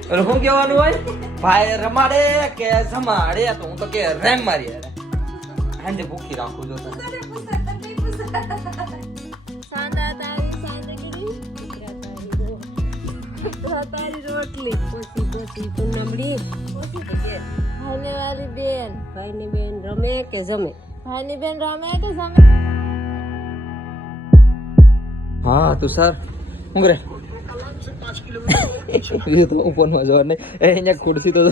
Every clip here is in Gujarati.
એટલે શું કહેવાનું હોય ભાઈ રમાડે કે જમાડે તો હું તો કે રેમ મારી યાર હાંજે ભૂખી રાખું જો તને સાંદા તારી સાંદગીરી તારી રોટલી પોસી પૂનમડી પોસી કે ભાઈને વાલી બેન ભાઈની બેન રમે કે જમે ભાઈની બેન રમે કે જમે હા તું સર હું કરે ये तो ऊपर में जोर नहीं ए यहाँ कुर्सी तो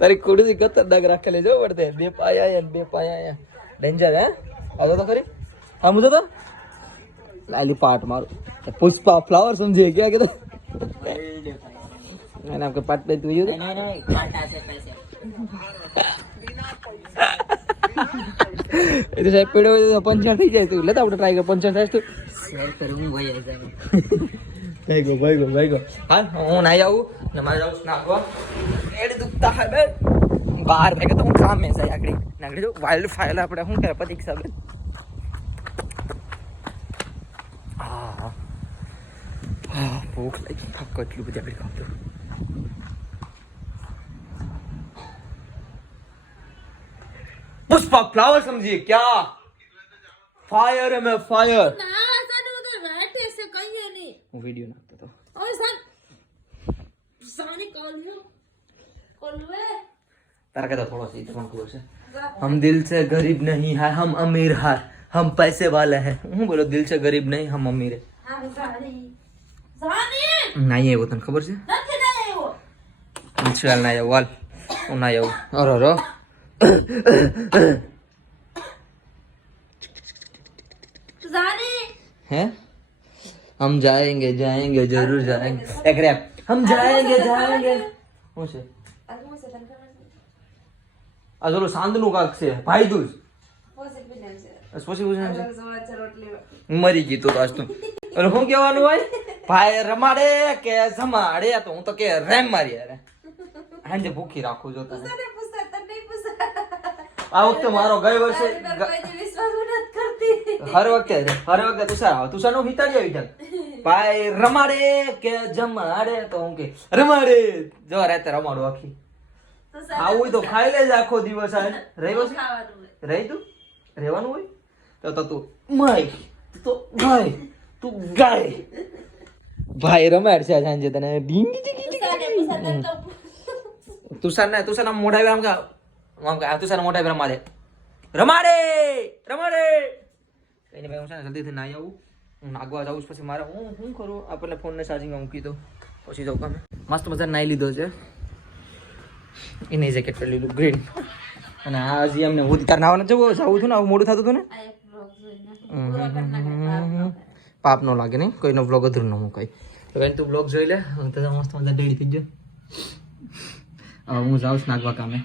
तारी कुर्सी खतरनाक रख ले जो बढ़ते बे पाया डेंजर है आओ तो करी हम मुझे तो लाली पाट मारो पुष्पा फ्लावर समझिए क्या कहते मैंने आपके पाट पे तू ये नहीं काटा से पैसे इधर से पेड़ हो पंचर થઈ જાય તું લેતા આપણે ટ્રાય કર पंचर થાય તો શેર કરું ભાઈ આ ભાઈ ગો હા હું નાઈ આવું ને મારે જાઉં નાખવા એડી દુખતા હે બે બાર ભાઈ તો હું કામ મે છે આગળી જો વાઇલ્ડ ફાઇલ આપણે શું કરે પ્રતીક્ષા બે હા ભૂખ લાગી ફક્ક એટલું બધું આપણે ખાતો पुष्पा फ्लावर समझिए क्या फायर है मैं फायर ના સાને ઉધર બેઠે છે કહીએ નહીં હું વિડિયો નાખતો તો ઓય સાની કોલ્યો કોલવે तारा कहता थोड़ा सा इतना कुछ है हम दिल से गरीब नहीं है हम अमीर है हम पैसे वाले हैं हूँ बोलो दिल से गरीब नहीं हम अमीर है હા સાની સાની नहीं है वो तन खबर से નથી ના આવ્યો चल ना आयो वाल ना आयो अरे સાની हैं हम जाएंगे जरूर जाएंगे एक रैप हम जाएंगे હું છે આજમો છે તન ખબર છે આ જોલો સાંદનું કાક છે ભાઈ દૂજ પોસી બિનામ છે પછી પૂછે સવાચ રોટલી મરી ગઈ તો આજ તો એટલે શું કહેવાનું હોય ભાઈ રમાડે કે જમાડે તો હું તો કે રેમ મારી યાર હાંજે ભૂખી રાખું જો તને તને પૂછતા તને નહીં પૂછતા આ વખતે મારો ગઈ વર્ષે કોઈ વિશ્વાસ નથી કરતી હર વખતે તુષાર નું હિતાડી આવી જાય ભાઈ રમાડે કે જમાડે તો હું કે રમાડે જો રાતે રમાડો આખી આવું તો ખાઈ લેજ આખો દિવસ આ રહ્યો છે રહી તું રહેવાનું હોય તો તું માય તો ગાય તું ગાય ભાઈ રમાડ છે સાંજે તને તુષાર ના મોઢા આમ કા તુષાર મોઢા રમાડે રમાડે કઈ ભાઈ હું છે ને જલ્દીથી નાઈ આવું હું નાગવા જાઉં પછી મારે હું કરું આપણને ફોનને ચાર્જિંગમાં મૂકી દઉં પછી જાઉં કામે મસ્ત મજા નાઈ લીધો છે એને જેકેટ પહેરી લીધું ગ્રીન અને આ હજી અમને હું તાર નાવાને જવું છું ને આવું મોડું થતું હતું ને આ એક બ્લોગ જોઈને પાપ નો લાગે નહીં કોઈનો બ્લોગ અધૂર ન મૂકાય તો કઈ તું બ્લોગ જોઈ લે તો મસ્ત મજા રેડી થઈ ગયો હવે હું જાઉં છું નાગવા કામે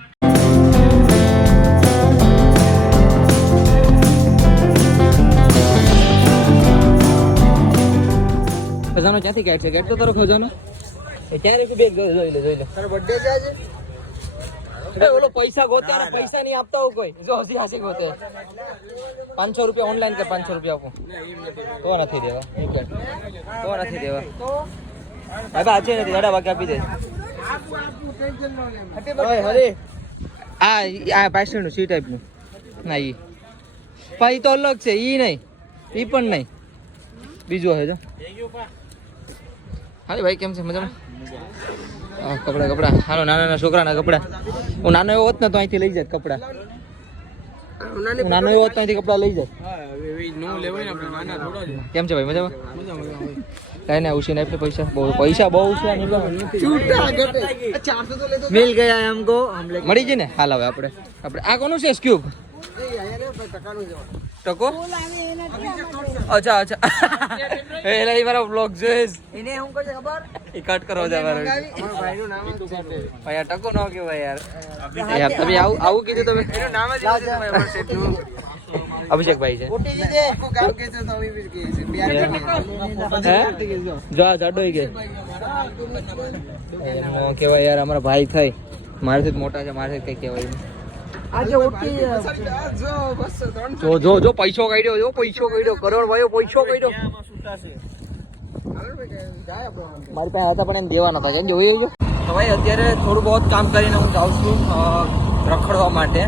ખજાનો ક્યાંથી ગેટ છે ગેટ તો તારો ખજાનો એ ક્યારે બેગ જોઈ લે તારો બર્થડે છે આજે ઓલો પૈસા ગોતે પૈસા નહીં આપતા હોય કોઈ જો હસી હસી ગોતે 500 રૂપિયા ઓનલાઈન કે 500 રૂપિયા આપો તો નથી દેવા હવે આજે નથી 8 વાગે આપી દે અરે આ પાછળનું સી ટાઈપનું ના ઈ ભાઈ તો અલગ છે ઈ નહીં ઈ પણ નહીં બીજું હે જો હા ભાઈ કેમ છે મજામાં કપડા હાલો નાના છોકરાના કપડા હું નાનો એવો હોત ને તો અહીંથી લઈ જાય કપડા નાનો એવો હોત તો અહીંથી કપડા લઈ જાય કેમ છે ભાઈ મજામાં કઈ ના ઉછી નાખ પૈસા બહુ છે મિલ ગયા हमको મળી ગઈ ને હાલ હવે આપણે આ કોનું છે સ્ક્યુબ ટકો અચ્છા એલા મારો બ્લોગ જોઈશ એને હું કહે ખબર એ કટ કરો જા મારો ભાઈનું નામ ભાઈ ટકો નો કે ભાઈ યાર તમે આવું કીધું તમે એનું નામ જ અમાર સેટનું અભિષેક ભાઈ છે આખું કામ કે છે તો અભી કે છે જા જાડોઈ ગઈ નો કેવાય યાર અમારા ભાઈ થઈ મારાથી મોટા છે મારાથી કઈ કહેવાય નહીં આજે ઓટી જો પૈસો કાઢ્યો કરોડ ભાઈઓ પૈસો કાઢ્યો મારી પાસે હતા પણ એમ દેવાના હતા જોઈ જો તો ભાઈ અત્યારે થોડું બહુ કામ કરીને હું જાઉં છું રખડવા માટે.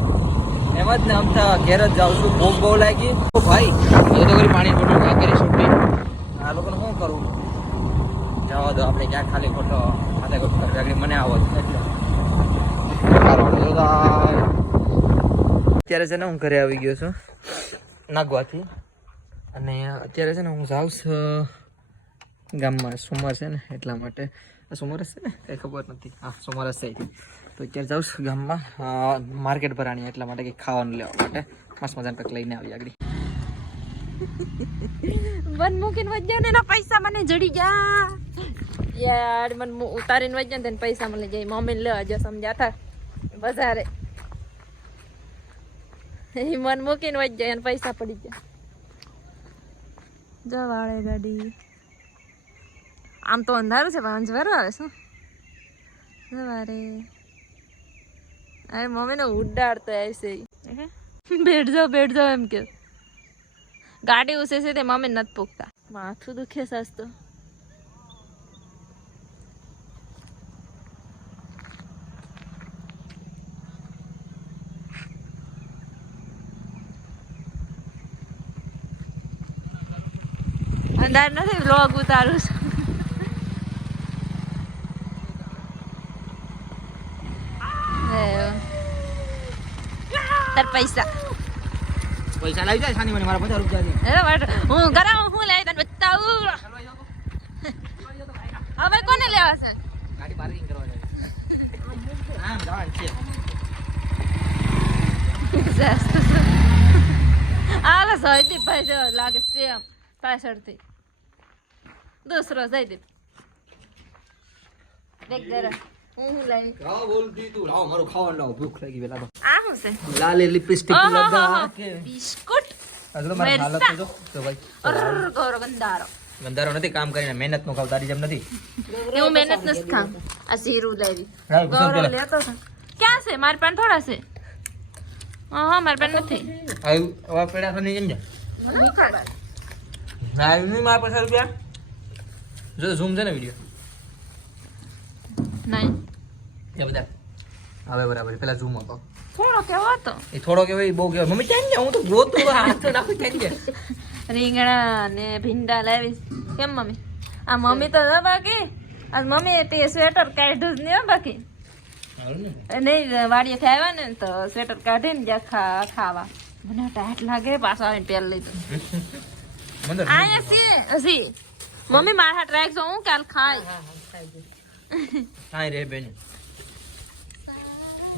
એમ જ ને આમ ઘેર જ જાઉં છું. ભૂખ બહુ લાગી. તો ભાઈ એ તો કરી પાણી બોટલ ક્યાં કરી છૂટી. આ લોકોને શું કરું? જવા દો, આપણે ક્યાં ખાલી ખોટો હાથે આગળ મને આવો એટલે અત્યારે છે ને હું ઘરે આવી ગયો છું નાગવાથી. અને અત્યારે છે ને હું જાઉં છું ગામમાં. સોમવાર છે ને એટલા માટે. સોમવારસ છે ને કંઈ ખબર નથી. હા, સોમવારસ થઈ. તો અત્યારે જાઉં છું ગામમાં માર્કેટ પર આણી એટલા માટે કંઈક ખાવાનું લેવા માટે. મસ્ત મજાનું કંઈક લઈને આવી આગળ. મન મૂકીને વજ્યા ને એના પૈસા મને જડી ગયા યાર. મન ઉતારીને વજ્યા ને પૈસા મને જાય. મમ્મીને લેવા જો સમજાતા બજારે. એ મન મૂકીને વજ્યા એને પૈસા પડી ગયા. જો વાળે ગાડી. આમ તો અંધારું છે પણ અંજવારું આવે શું સવારે. અરે મમ્મી ને ઉડાડતો આવશે. બેઠ જાઓ એમ કે ગાડી ઉસે છે તે મમ્મી નથી પૂગતા. માથું દુખે સસ્તો. અંધાર નથી વ્લોગ ઉતારું છું. તાર પૈસા લાવી જાય સાની મને મારા 50 રૂપિયા. હું કરાવું હું લાવી તને બતાવું. હવે કોને લેવા છે? ગાડી પાર્કિંગ કરવા જાય. આમ જવાનું છે. આલા સોયતી ભાઈ જો લાગે સેમ પાછળથી દૂસરો જઈ દે. દેખ જરા હું લાવી. રાવ બોલતી તું. રાવ મારું ખાવાનું લાવ. ભૂખ લાગી પેલા તો. આ શું છે? લાલ લિપસ્ટિક લગા કે બિસ્કુટ. અગલો મારી હાલત તો જો તો ભાઈ. ગોરો ગંધારો. ગંધારો નથી. કામ કરીને મહેનત નો ખાવ તારી જેમ નથી. હું મહેનત નથી ખામ. આ જીરું લાવી. રાવ ગોરો લેતો છે. ક્યાં છે? મારી પાસે થોડા છે. હા મારી પાસે નથી. આ પેડા ખાની કેમ જા? રાવ ની મારા પાસે રૂપિયા. જો ઝૂમ છે ને વિડિયો. નહીં એ બધા હવે બરાબર. પેલા ઝૂમ હતો. થોડો કેવો હતો? એ થોડો કેવાય બહુ કેવાય. મમ્મી ક્યાં ગયા? હું તો ગોતું હાથ તો નાખું ક્યાં ગયા? રીંગણા ને ભીંડા લાવીશ. કેમ મમ્મી? આ મમ્મી તો બાકી આજ મમ્મી તે સ્વેટર કાઢ્યું જ નહીં બાકી. નહીં વાડીએ ખાવા ને તો સ્વેટર કાઢીને જ્યાં ખાવા. મને ટાઈટ લાગે પાછો આવીને પહેર લીધું. આયા છે હજી. મમ્મી મારા હાથ રાખજો હું કાલ ખાઈ. હાય રે બેન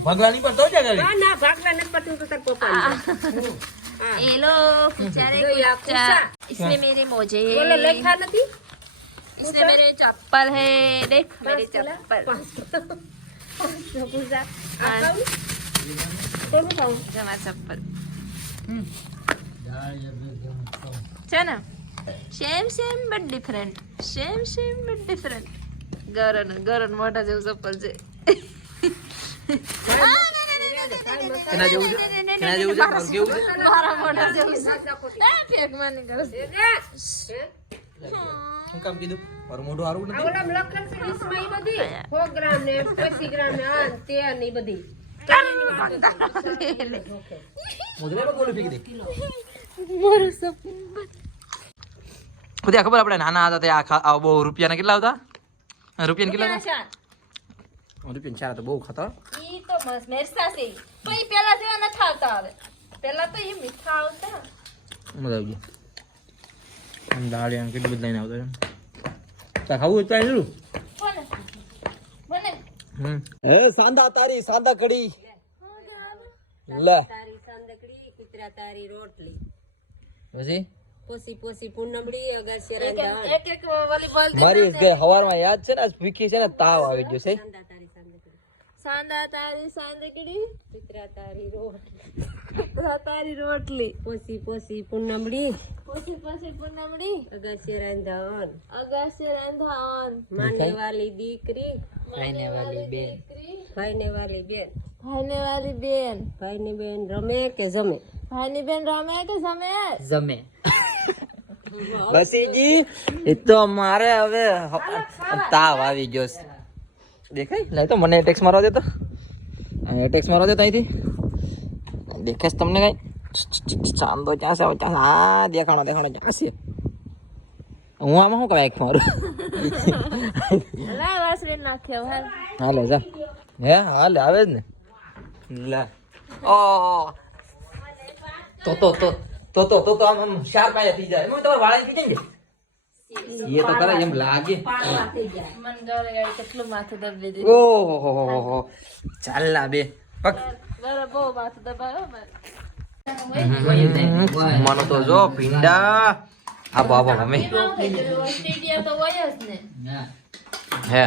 ભગવાન પર તો જ ગઈ. ના ભાગલા નથી પતું તો તાર પપ્પા ये लो बेचारे कुच्चा, इसमें मेरे मोजे, બોલો લખા નથી इसमें मेरे चप्पल है, देख मेरे चप्पल. પૂજા આ ખાવું કોનું ખાવું जमा चप्पल છે ને same but different. Same but different. ગરન મોટા જેવું ચપ્પલ છે. કેના જેવું છે? કેના જેવું છે? કેવું છે? મારા મોટા જેવું છે. ફેક માની કરે છે. શું કામ કીધું? મારું મોઢું હારું નથી. ઓલામ લખેલ છે ડીશમાં ઈ બધી 100 ગ્રામ ને 80 ગ્રામ ને આ તે ને ઈ બધી મોઢામાં બોલું ફેંકી દે. મારું સપનું ખબર આપણે નાના હતા ત્યાં આ બહુ રૂપિયાના કેટલા આવતા? રૂપિયાના કેટલા હતા? રૂપિયા ચાર તો બહુ ખાતા. ઈ તો મસ્ત મેરસા છે. પણ ઈ પેલા જેવા ન ખાવતા હવે. પેલા તો ઈ મીઠા આવતા. મજા આવી ગઈ. આમ દાળ આમ કેટલું બધું લઈને આવતા છે. તા ખાવું તો આઈ બને હે સાંદા તારી સાંદા કડી લે તારી સંદકડી કુતરા તારી રોટલી પછી પોસી પોસી પૂનમડી અગાસી રાંધા એક વાલી બોલ મારી કે હવારમાં યાદ છે ને આજ ભીખી છે ને તાવ આવી ગયો છે. સાંદા તારી સાંદકડી કુતરા તારી રોટલી તારી રોટલી પોસી પોસી પૂનમડી પછી પૂનમડી અગાસી રાંધા અગાસી રાંધાન માને વાલી દીકરી ખાઈને વાલી બેન ભાઈને વાલી બેન ભાઈને વાલી બેન ભાઈની બેન રમે કે જમે ભાઈની બેન રમે કે જમે જમે બસીજી એ તો મારે હવે તાવ આવી ગયો છે. દેખાય નહીં તો મને ટેક્સ મારવા દેતો ટેક્સ મારવા દેતો અહીંથી દેખાશ તમને કઈ ચાંદો ક્યાં છે ક્યાં હા દેખાણો ક્યાં છે હું આમાં શું કહેવાય એક મારું લાય વાસળી નાખ્યો હાલ હાલે જા હે હાલે આવે જ ને લે ઓ તો આમ શાર પાયા થઈ જાય એમાં તમારે વાળા થઈ જાય ને એ તો કરે એમ લાગે મન ગળે કેટલું માથું દબાવી દીધું ઓહો ચાલ ના બે પક બરાબર બહુ માથું દબાવ્યો મારે માનો તો જો ભીંડા આ બાબા મમ્મી સ્ટેડિયમ તો હોય જ ને હે